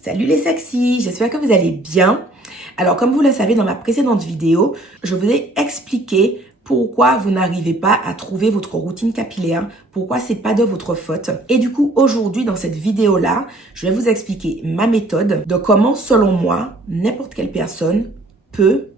Salut les sexy, j'espère que vous allez bien. Alors comme vous le savez dans ma précédente vidéo, je vous ai expliqué pourquoi vous n'arrivez pas à trouver votre routine capillaire, pourquoi c'est pas de votre faute. Et du coup aujourd'hui dans cette vidéo-là, je vais vous expliquer ma méthode de comment selon moi, n'importe quelle personne peut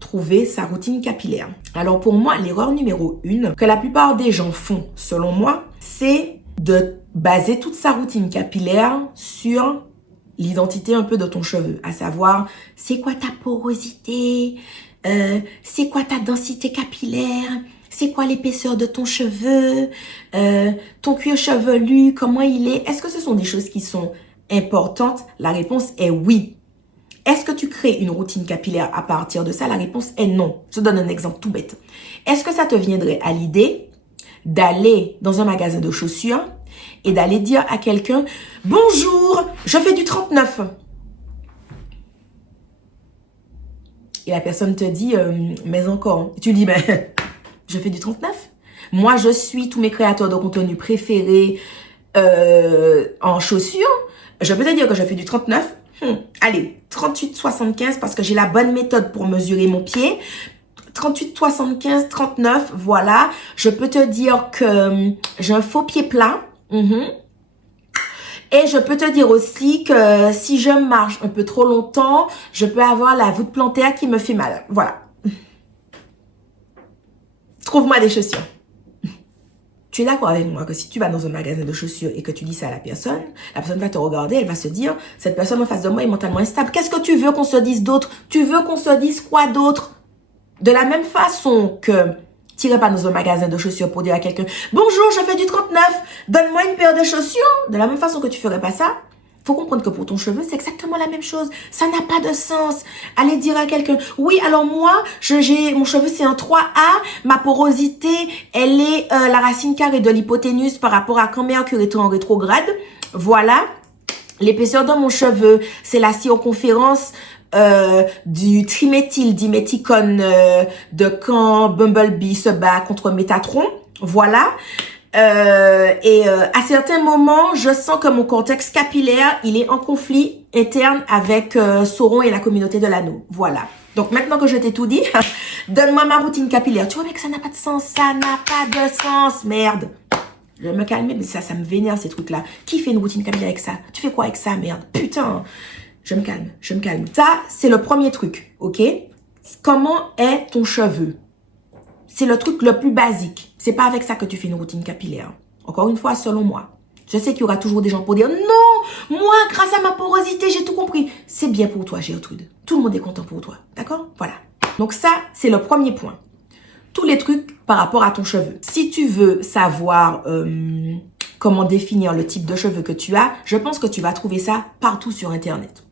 trouver sa routine capillaire. Alors pour moi, l'erreur numéro 1 que la plupart des gens font selon moi, c'est de baser toute sa routine capillaire sur l'identité un peu de ton cheveu, à savoir c'est quoi ta porosité, c'est quoi ta densité capillaire, c'est quoi l'épaisseur de ton cheveu, ton cuir chevelu, comment il est. Est-ce que ce sont des choses qui sont importantes? La réponse est oui. Est-ce que tu crées une routine capillaire à partir de ça? La réponse est non. Je te donne un exemple tout bête. Est-ce que ça te viendrait à l'idée d'aller dans un magasin de chaussures et d'aller dire à quelqu'un « Bonjour, je fais du 39 ». Et la personne te dit « Mais encore ». Et tu lui dis « Mais je fais du 39 ». Moi, je suis tous mes créateurs de contenu préférés en chaussures. Je peux te dire que je fais du 39. Allez, 38,75 parce que j'ai la bonne méthode pour mesurer mon pied. 38, 75, 39, voilà. Je peux te dire que j'ai un faux pied plat. Et je peux te dire aussi que si je marche un peu trop longtemps, je peux avoir la voûte plantaire qui me fait mal. Voilà. Trouve-moi des chaussures. Tu es d'accord avec moi que si tu vas dans un magasin de chaussures et que tu dis ça à la personne va te regarder, elle va se dire, cette personne en face de moi est mentalement instable. Qu'est-ce que tu veux qu'on se dise d'autre? Tu veux qu'on se dise quoi d'autre? De la même façon que tu n'irais pas dans un magasin de chaussures pour dire à quelqu'un « Bonjour, je fais du 39, donne-moi une paire de chaussures ». De la même façon que tu ferais pas ça, faut comprendre que pour ton cheveu, c'est exactement la même chose. Ça n'a pas de sens. Aller dire à quelqu'un « Oui, alors moi, mon cheveu c'est un 3A, ma porosité, elle est la racine carrée de l'hypoténuse par rapport à quand Mercure était en rétrograde. Voilà, l'épaisseur de mon cheveu, c'est la circonférence du triméthyldiméthicone de quand Bumblebee se bat contre Métatron. Voilà. À certains moments, je sens que mon cortex capillaire, il est en conflit interne avec Sauron et la communauté de l'anneau. Voilà. Donc maintenant que je t'ai tout dit, donne-moi ma routine capillaire. Tu vois bien que ça n'a pas de sens. Ça n'a pas de sens. Merde. Je vais me calmer, mais ça me vénère ces trucs-là. Qui fait une routine capillaire avec ça? Tu fais quoi avec ça, merde? Putain. Je me calme. Ça, c'est le premier truc, ok? Comment est ton cheveu? C'est le truc le plus basique. C'est pas avec ça que tu fais une routine capillaire. Encore une fois, selon moi. Je sais qu'il y aura toujours des gens pour dire « Non, moi, grâce à ma porosité, j'ai tout compris. » C'est bien pour toi, Gertrude. Tout le monde est content pour toi, d'accord? Voilà. Donc ça, c'est le premier point. Tous les trucs par rapport à ton cheveu. Si tu veux savoir comment définir le type de cheveux que tu as, je pense que tu vas trouver ça partout sur Internet.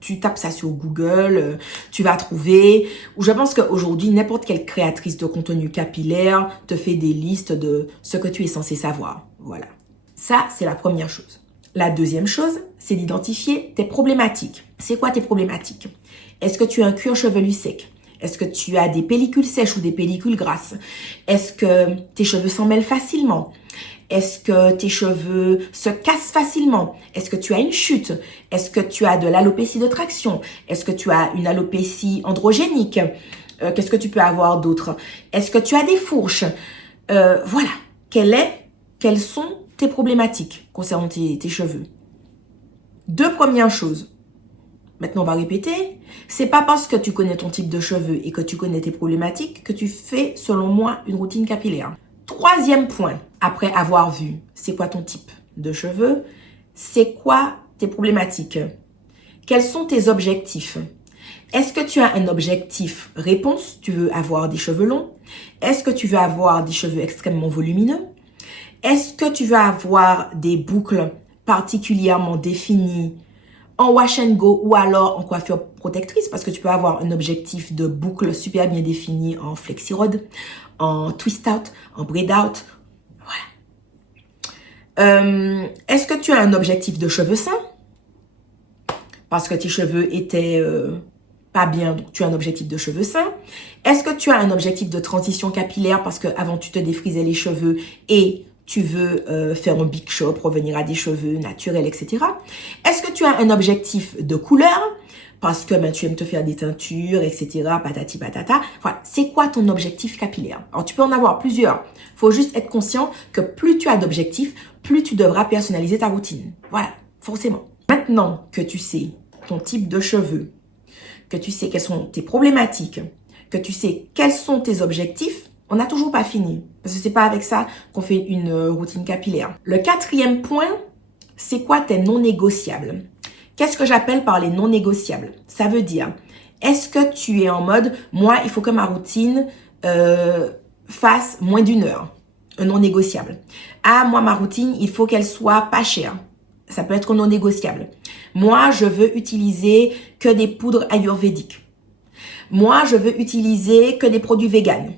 Tu tapes ça sur Google, tu vas trouver. Ou je pense qu'aujourd'hui, n'importe quelle créatrice de contenu capillaire te fait des listes de ce que tu es censé savoir. Voilà. Ça, c'est la première chose. La deuxième chose, c'est d'identifier tes problématiques. C'est quoi tes problématiques? Est-ce que tu as un cuir chevelu sec? Est-ce que tu as des pellicules sèches ou des pellicules grasses? Est-ce que tes cheveux s'en mêlent facilement? Est-ce que tes cheveux se cassent facilement? Est-ce que tu as une chute? Est-ce que tu as de l'alopécie de traction? Est-ce que tu as une alopécie androgénique? Qu'est-ce que tu peux avoir d'autre? Est-ce que tu as des fourches? Voilà. Quelles sont tes problématiques concernant tes cheveux? Deux premières choses. Maintenant, on va répéter. C'est pas parce que tu connais ton type de cheveux et que tu connais tes problématiques que tu fais, selon moi, une routine capillaire. Troisième point, après avoir vu c'est quoi ton type de cheveux, c'est quoi tes problématiques? Quels sont tes objectifs? Est-ce que tu as un objectif réponse? Tu veux avoir des cheveux longs? Est-ce que tu veux avoir des cheveux extrêmement volumineux? Est-ce que tu veux avoir des boucles particulièrement définies en wash and go ou alors en coiffure protectrice? Parce que tu peux avoir un objectif de boucle super bien défini en flexi-rod, en twist out, en braid out. Voilà. Est-ce que tu as un objectif de cheveux sains? Parce que tes cheveux étaient pas bien, donc tu as un objectif de cheveux sains. Est-ce que tu as un objectif de transition capillaire parce qu'avant tu te défrisais les cheveux et tu veux faire un big shop, revenir à des cheveux naturels, etc. Est-ce que tu as un objectif de couleur? Parce que tu aimes te faire des teintures, etc. Patati patata. Voilà, c'est quoi ton objectif capillaire? Alors, tu peux en avoir plusieurs. Il faut juste être conscient que plus tu as d'objectifs, plus tu devras personnaliser ta routine. Voilà, forcément. Maintenant que tu sais ton type de cheveux, que tu sais quelles sont tes problématiques, que tu sais quels sont tes objectifs, on n'a toujours pas fini. Parce que c'est pas avec ça qu'on fait une routine capillaire. Le 4e point, c'est quoi tes non négociables? Qu'est-ce que j'appelle par les non négociables? Ça veut dire, est-ce que tu es en mode, moi, il faut que ma routine fasse moins d'1 heure? Un non négociable. Ah, moi, ma routine, il faut qu'elle soit pas chère. Ça peut être non négociable. Moi, je veux utiliser que des poudres ayurvédiques. Moi, je veux utiliser que des produits véganes.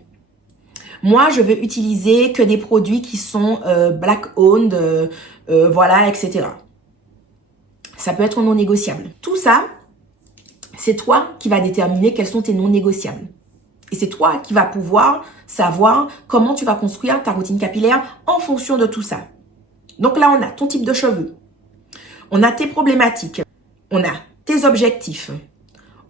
Moi, je veux utiliser que des produits qui sont black-owned, voilà, etc. Ça peut être non négociable. Tout ça, c'est toi qui vas déterminer quels sont tes non négociables. Et c'est toi qui vas pouvoir savoir comment tu vas construire ta routine capillaire en fonction de tout ça. Donc là, on a ton type de cheveux. On a tes problématiques. On a tes objectifs.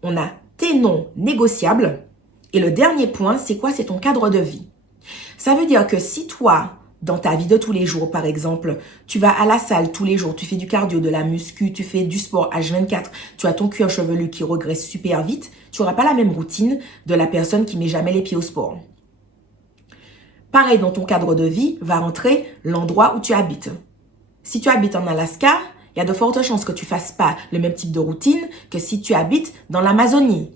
On a tes non négociables. Et le dernier point, c'est quoi? C'est ton cadre de vie. Ça veut dire que si toi, dans ta vie de tous les jours, par exemple, tu vas à la salle tous les jours, tu fais du cardio, de la muscu, tu fais du sport H24, tu as ton cuir chevelu qui regresse super vite, tu n'auras pas la même routine de la personne qui met jamais les pieds au sport. Pareil, dans ton cadre de vie, va rentrer l'endroit où tu habites. Si tu habites en Alaska, il y a de fortes chances que tu fasses pas le même type de routine que si tu habites dans l'Amazonie.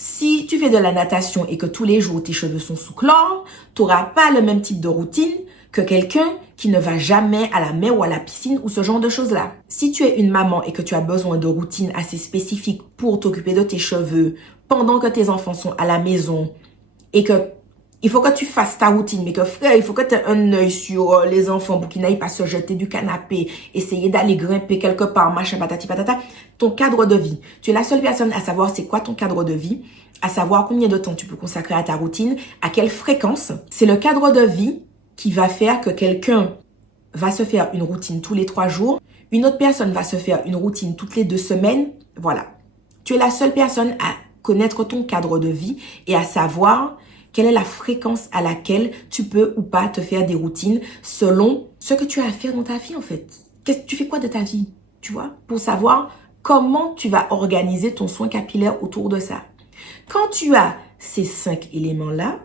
Si tu fais de la natation et que tous les jours tes cheveux sont sous chlore, tu n'auras pas le même type de routine que quelqu'un qui ne va jamais à la mer ou à la piscine ou ce genre de choses-là. Si tu es une maman et que tu as besoin de routines assez spécifiques pour t'occuper de tes cheveux pendant que tes enfants sont à la maison et que il faut que tu fasses ta routine, mais que frère, il faut que tu aies un œil sur les enfants pour qu'ils n'aillent pas se jeter du canapé, essayer d'aller grimper quelque part, machin, patati patata. Ton cadre de vie. Tu es la seule personne à savoir c'est quoi ton cadre de vie, à savoir combien de temps tu peux consacrer à ta routine, à quelle fréquence. C'est le cadre de vie qui va faire que quelqu'un va se faire une routine tous les 3 jours, une autre personne va se faire une routine toutes les 2 semaines. Voilà. Tu es la seule personne à connaître ton cadre de vie et à savoir quelle est la fréquence à laquelle tu peux ou pas te faire des routines selon ce que tu as à faire dans ta vie en fait. Tu fais quoi de ta vie, tu vois, pour savoir comment tu vas organiser ton soin capillaire autour de ça. Quand tu as ces 5 éléments-là,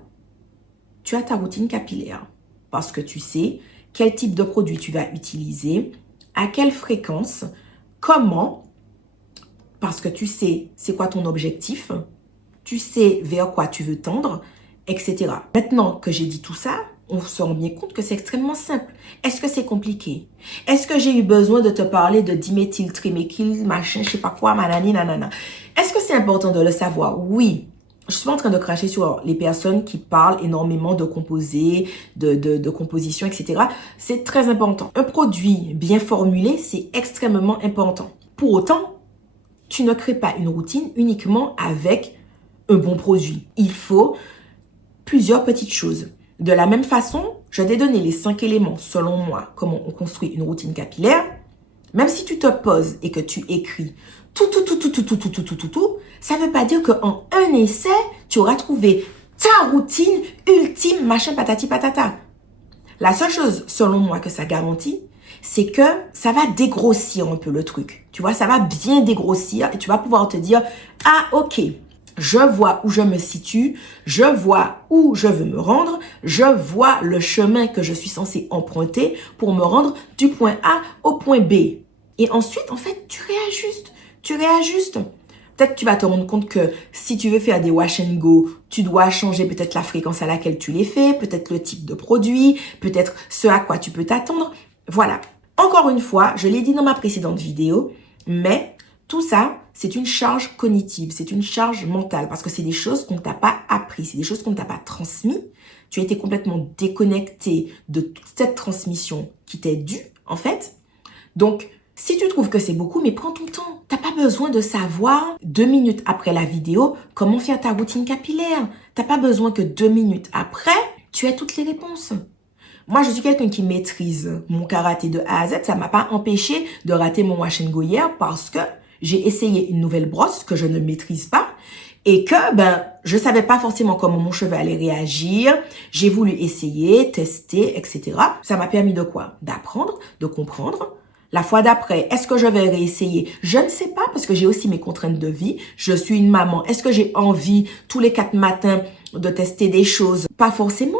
tu as ta routine capillaire parce que tu sais quel type de produit tu vas utiliser, à quelle fréquence, comment, parce que tu sais c'est quoi ton objectif, tu sais vers quoi tu veux tendre, etc. Maintenant que j'ai dit tout ça, on se rend bien compte que c'est extrêmement simple. Est-ce que c'est compliqué? Est-ce que j'ai eu besoin de te parler de diméthyltrimethyle, machin, je sais pas quoi, manani, nanana? Est-ce que c'est important de le savoir? Oui. Je suis pas en train de cracher sur les personnes qui parlent énormément de composés, de composition, etc. C'est très important. Un produit bien formulé, c'est extrêmement important. Pour autant, tu ne crées pas une routine uniquement avec un bon produit. Il faut plusieurs petites choses. De la même façon, je t'ai donné les 5 éléments, selon moi, comment on construit une routine capillaire. Même si tu te poses et que tu écris tout, ça ne veut pas dire qu'en un essai, tu auras trouvé ta routine ultime, machin, patati patata. La seule chose, selon moi, que ça garantit, c'est que ça va dégrossir un peu le truc. Tu vois, ça va bien dégrossir et tu vas pouvoir te dire, ah, ok, je vois où je me situe, je vois où je veux me rendre, je vois le chemin que je suis censé emprunter pour me rendre du point A au point B. Et ensuite, en fait, tu réajustes. Peut-être que tu vas te rendre compte que si tu veux faire des wash and go, tu dois changer peut-être la fréquence à laquelle tu les fais, peut-être le type de produit, peut-être ce à quoi tu peux t'attendre. Voilà. Encore une fois, je l'ai dit dans ma précédente vidéo, mais tout ça, c'est une charge cognitive, c'est une charge mentale parce que c'est des choses qu'on ne t'a pas appris, c'est des choses qu'on ne t'a pas transmis. Tu as été complètement déconnecté de toute cette transmission qui t'est due, en fait. Donc, si tu trouves que c'est beaucoup, mais prends ton temps. T'as pas besoin de savoir 2 minutes après la vidéo comment faire ta routine capillaire. T'as pas besoin que 2 minutes après, tu aies toutes les réponses. Moi, je suis quelqu'un qui maîtrise mon karaté de A à Z. Ça m'a pas empêché de rater mon wash and go hier parce que j'ai essayé une nouvelle brosse que je ne maîtrise pas et que je savais pas forcément comment mon cheveu allait réagir. J'ai voulu essayer, tester, etc. Ça m'a permis de quoi? D'apprendre, de comprendre. La fois d'après, est-ce que je vais réessayer? Je ne sais pas parce que j'ai aussi mes contraintes de vie. Je suis une maman. Est-ce que j'ai envie tous les 4 matins de tester des choses? Pas forcément.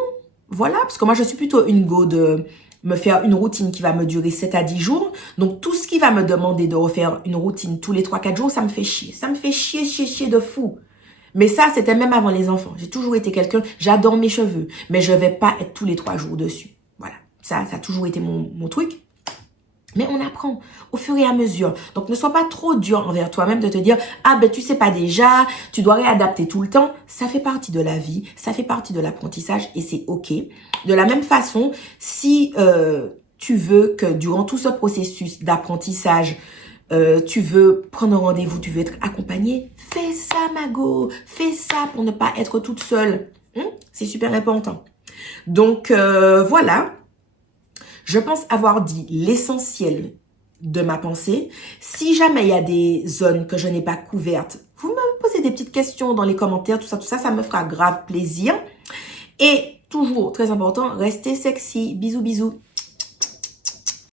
Voilà, parce que moi, je suis plutôt une go de me faire une routine qui va me durer 7 à 10 jours. Donc, tout ce qui va me demander de refaire une routine tous les 3-4 jours, ça me fait chier. Ça me fait chier, chier, chier de fou. Mais ça, c'était même avant les enfants. J'ai toujours été quelqu'un, j'adore mes cheveux, mais je vais pas être tous les 3 jours dessus. Voilà, ça a toujours été mon truc. Mais on apprend au fur et à mesure. Donc, ne sois pas trop dur envers toi-même de te dire « Ah, tu sais pas déjà, tu dois réadapter tout le temps. » Ça fait partie de la vie, ça fait partie de l'apprentissage et c'est OK. De la même façon, si tu veux que durant tout ce processus d'apprentissage, tu veux prendre un rendez-vous, tu veux être accompagné, fais ça, Mago. Fais ça pour ne pas être toute seule. C'est super important. Donc, voilà. Je pense avoir dit l'essentiel de ma pensée. Si jamais il y a des zones que je n'ai pas couvertes, vous me posez des petites questions dans les commentaires, tout ça, ça me fera grave plaisir. Et toujours, très important, restez sexy. Bisous, bisous.